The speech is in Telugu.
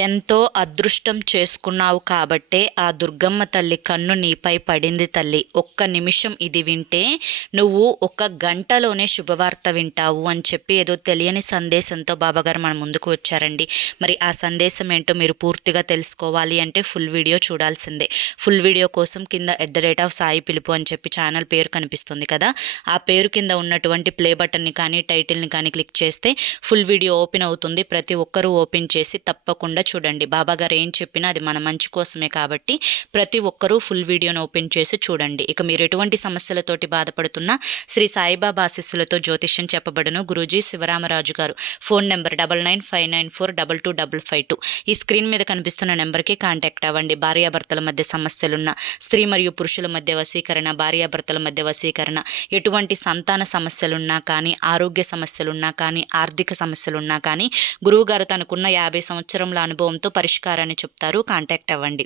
ఎంతో అదృష్టం చేసుకున్నావు కాబట్టే ఆ దుర్గమ్మ తల్లి కన్ను నీపై పడింది తల్లి. ఒక్క నిమిషం ఇది వింటే నువ్వు ఒక గంటలోనే శుభవార్త వింటావు అని చెప్పి ఏదో తెలియని సందేశంతో బాబాగారు మన ముందుకు వచ్చారండి. మరి ఆ సందేశం ఏంటో మీరు పూర్తిగా తెలుసుకోవాలి అంటే ఫుల్ వీడియో చూడాల్సిందే. ఫుల్ వీడియో కోసం కింద @సాయి పిలుపు అని చెప్పి ఛానల్ పేరు కనిపిస్తుంది కదా, ఆ పేరు కింద ఉన్నటువంటి ప్లే బటన్ని కానీ టైటిల్ని కానీ క్లిక్ చేస్తే ఫుల్ వీడియో ఓపెన్ అవుతుంది. ప్రతి ఒక్కరూ ఓపెన్ చేసి తప్పకుండా చూడండి. బాబాగారు ఏం చెప్పినా అది మన మంచి కోసమే కాబట్టి ప్రతి ఒక్కరూ ఫుల్ వీడియోను ఓపెన్ చేసి చూడండి. ఇక మీరు ఎటువంటి సమస్యలతోటి బాధపడుతున్నా శ్రీ సాయిబాబా ఆశీస్సులతో జ్యోతిష్యం చెప్పబడును. గురూజీ శివరామరాజు గారు. Phone number 9959422252. ఈ స్క్రీన్ మీద కనిపిస్తున్న నెంబర్కి కాంటాక్ట్ అవ్వండి. భార్యాభర్తల మధ్య సమస్యలున్న, స్త్రీ మరియు పురుషుల మధ్య వశీకరణ, భార్యాభర్తల మధ్య వశీకరణ, ఎటువంటి సంతాన సమస్యలున్నా కానీ, ఆరోగ్య సమస్యలున్నా కానీ, ఆర్థిక సమస్యలున్నా కానీ గురువుగారు తనకున్న 50 సంవత్సరముల అనుభవంతో పరిష్కారాన్ని చెప్తారు. కాంటాక్ట్ అవ్వండి.